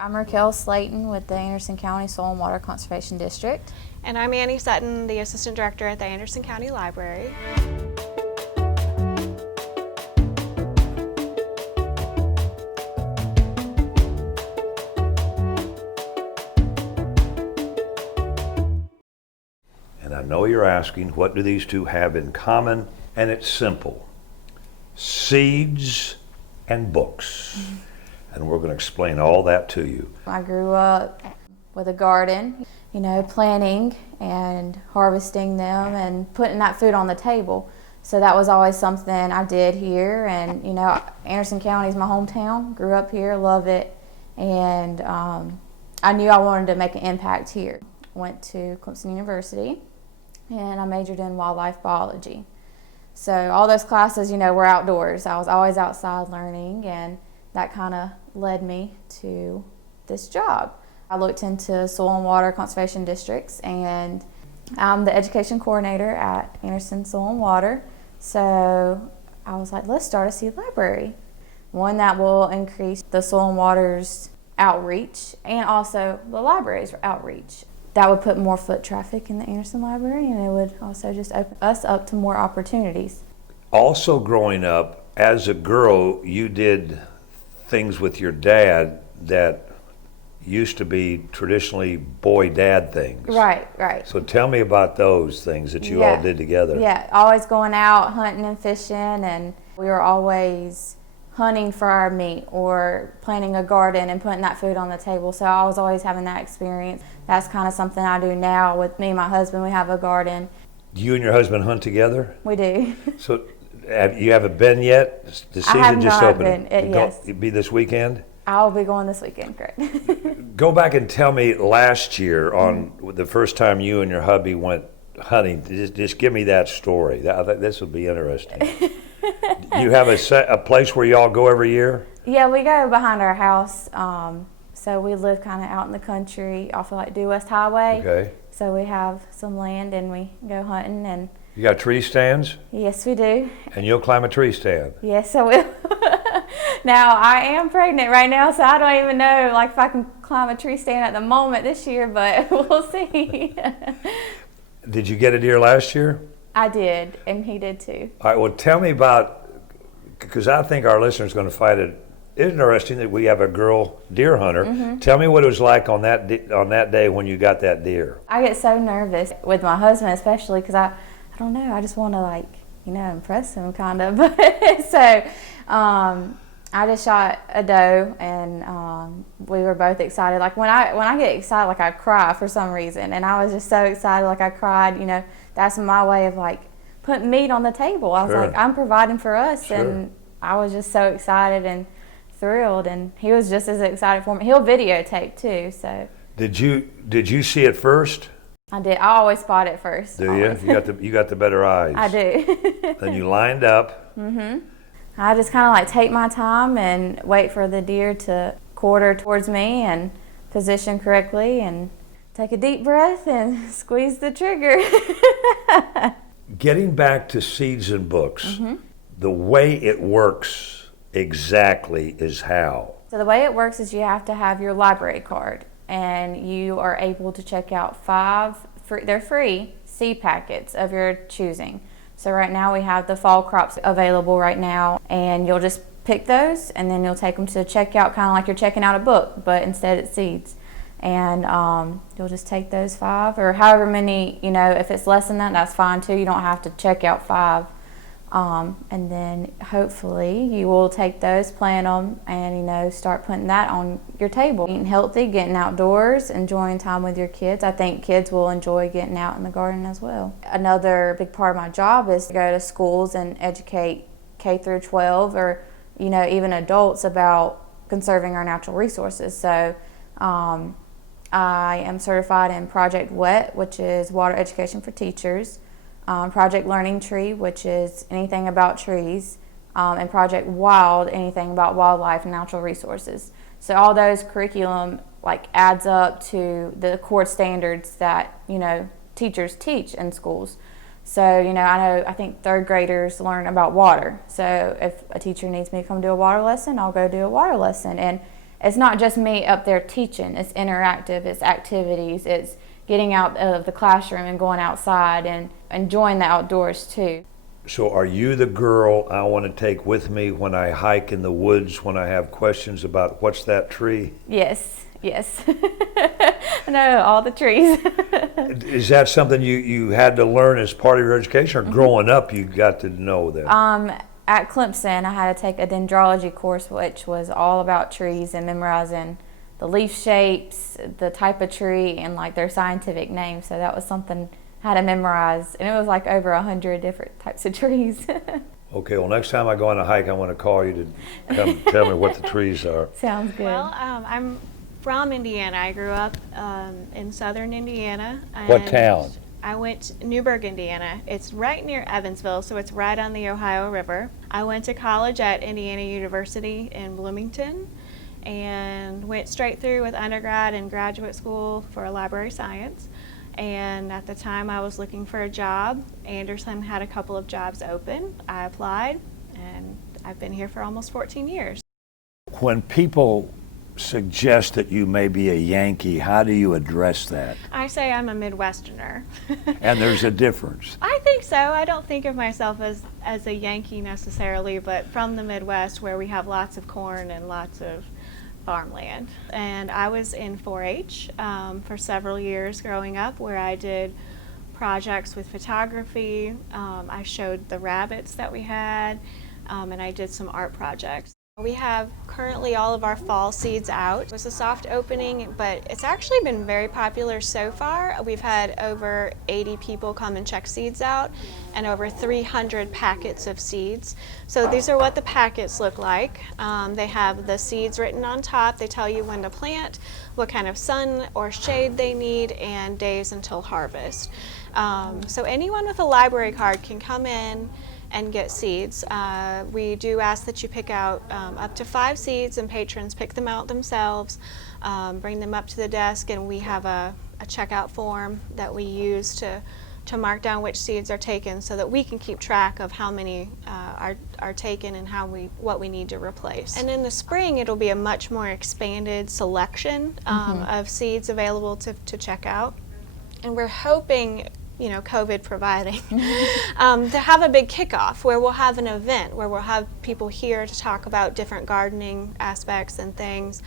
I'm Raquel Slayton with the Anderson County Soil and Water Conservation District. And I'm Annie Sutton, the Assistant Director at the Anderson County Library. And I know you're asking, what do these two have in common? And it's simple: seeds and books. And we're going to explain all that to you. I grew up with a garden, planting and harvesting them and putting that food on the table. So that was always something I did here. And, Anderson County is my hometown. Grew up here, love it. And I knew I wanted to make an impact here. Went to Clemson University and I majored in wildlife biology. So all those classes, were outdoors. I was always outside learning, and that kind of led me to this job. I looked into soil and water conservation districts, and I'm the education coordinator at Anderson Soil and Water. So I was like, let's start a seed library. One that will increase the soil and water's outreach and also the library's outreach. That would put more foot traffic in the Anderson Library, and it would also just open us up to more opportunities. Also, growing up, as a girl, you did things with your dad that used to be traditionally boy-dad things. Right. So tell me about those things that you all did together. Yeah, always going out hunting and fishing, and we were always hunting for our meat or planting a garden and putting that food on the table. So I was always having that experience. That's kind of something I do now with me and my husband. We have a garden. You and your husband hunt together? We do. So you haven't been yet? The season I have just not opened. been. Yes. It'll be this weekend? I'll be going this weekend, correct. Go back and tell me last year on the first time you and your hubby went hunting. Just give me that story. I think this will be interesting. You have a place where y'all go every year? Yeah, we go behind our house. So we live kind of out in the country off of Due West Highway. Okay. So we have some land and we go hunting. And you got tree stands? Yes, we do. And you'll climb a tree stand? Yes, I will. Now, I am pregnant right now, so I don't even know if I can climb a tree stand at the moment this year, but we'll see. Did you get a deer last year? I did, and he did too. All right, well, tell me about, because I think our listeners are going to find it interesting that we have a girl deer hunter. Mm-hmm. Tell me what it was like on that day when you got that deer. I get so nervous with my husband, especially because I don't know, I just want to impress him kind of. So I just shot a doe, and we were both excited. When I get excited, I cry for some reason, and I was just so excited, I cried. That's my way of putting meat on the table. I was Sure. I'm providing for us, Sure. and I was just so excited and thrilled, and he was just as excited for me. He'll videotape too, so. Did you see it first? I did. I always spot it first. Do you? You got the better eyes. I do. Then you lined up. Mm-hmm. I just kind of take my time and wait for the deer to quarter towards me and position correctly and take a deep breath and squeeze the trigger. Getting back to seeds and books, Mm-hmm. the way it works exactly is how? So the way it works is you have to have your library card, and you are able to check out 5 they're free seed packets of your choosing. So right now we have the fall crops available right now, and you'll just pick those, and then you'll take them to checkout, kind of like you're checking out a book, but instead it's seeds. And you'll just take those 5 or however many, if it's less than that, that's fine too. You don't have to check out 5. And then hopefully you will take those, plant them, and start putting that on your table. Eating healthy, getting outdoors, enjoying time with your kids. I think kids will enjoy getting out in the garden as well. Another big part of my job is to go to schools and educate K through 12 or even adults about conserving our natural resources. So I am certified in Project WET, which is Water Education for Teachers. Project Learning Tree, which is anything about trees, and Project Wild, anything about wildlife and natural resources. So all those curriculum adds up to the core standards that teachers teach in schools. So I think 3rd graders learn about water. So if a teacher needs me to come do a water lesson, I'll go do a water lesson. And it's not just me up there teaching. It's interactive. It's activities. It's getting out of the classroom and going outside and enjoying the outdoors too. So are you the girl I want to take with me when I hike in the woods when I have questions about what's that tree? Yes, yes. I know all the trees. Is that something you had to learn as part of your education, or growing up you got to know that? At Clemson, I had to take a dendrology course, which was all about trees and memorizing the leaf shapes, the type of tree, and like their scientific names. So that was something I had to memorize, and it was like over 100 different types of trees. Okay, well, next time I go on a hike, I want to call you to come tell me what the trees are. Sounds good. Well, I'm from Indiana. I grew up in southern Indiana. What and town? I went to Newburgh, Indiana. It's right near Evansville, so it's right on the Ohio River. I went to college at Indiana University in Bloomington and went straight through with undergrad and graduate school for library science. And at the time I was looking for a job. Anderson had a couple of jobs open. I applied, and I've been here for almost 14 years. When people suggest that you may be a Yankee, how do you address that? I say I'm a Midwesterner. And there's a difference. I think so. I don't think of myself as a Yankee necessarily, but from the Midwest where we have lots of corn and lots of farmland. And I was in 4-H for several years growing up, where I did projects with photography. I showed the rabbits that we had, and I did some art projects. We have currently all of our fall seeds out. It was a soft opening, but it's actually been very popular so far. We've had over 80 people come and check seeds out, and over 300 packets of seeds. So these are what the packets look like. They have the seeds written on top. They tell you when to plant, what kind of sun or shade they need, and days until harvest. So anyone with a library card can come in and get seeds. We do ask that you pick out up to 5 seeds, and patrons pick them out themselves, bring them up to the desk, and we have a checkout form that we use to mark down which seeds are taken, so that we can keep track of how many are taken and what we need to replace. And in the spring, it'll be a much more expanded selection of seeds available to check out. And we're hoping, COVID providing, to have a big kickoff where we'll have an event where we'll have people here to talk about different gardening aspects and things,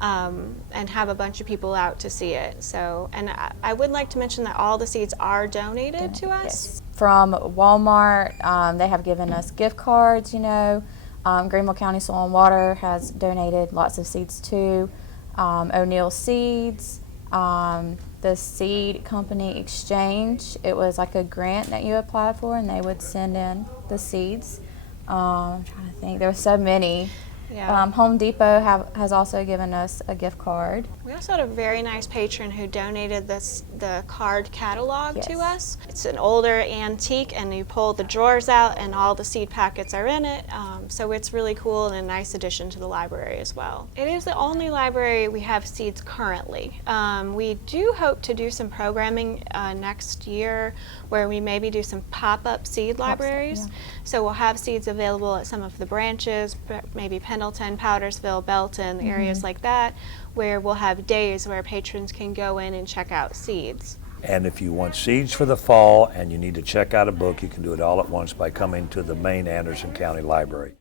and have a bunch of people out to see it. So, and I would like to mention that all the seeds are donated to us. Yes. From Walmart, they have given us gift cards, Greenville County Soil and Water has donated lots of seeds too. O'Neill Seeds, the Seed Company Exchange, it was like a grant that you applied for, and they would send in the seeds. I'm trying to think, there were so many. Yeah. Home Depot has also given us a gift card. We also had a very nice patron who donated the card catalog to us. It's an older antique, and you pull the drawers out and all the seed packets are in it. So it's really cool and a nice addition to the library as well. It is the only library we have seeds currently. We do hope to do some programming next year where we maybe do some pop-up seed libraries. Yeah. So we'll have seeds available at some of the branches, maybe Pendleton, Powdersville, Belton, areas like that, where we'll have days where patrons can go in and check out seeds. And if you want seeds for the fall and you need to check out a book, you can do it all at once by coming to the main Anderson County Library.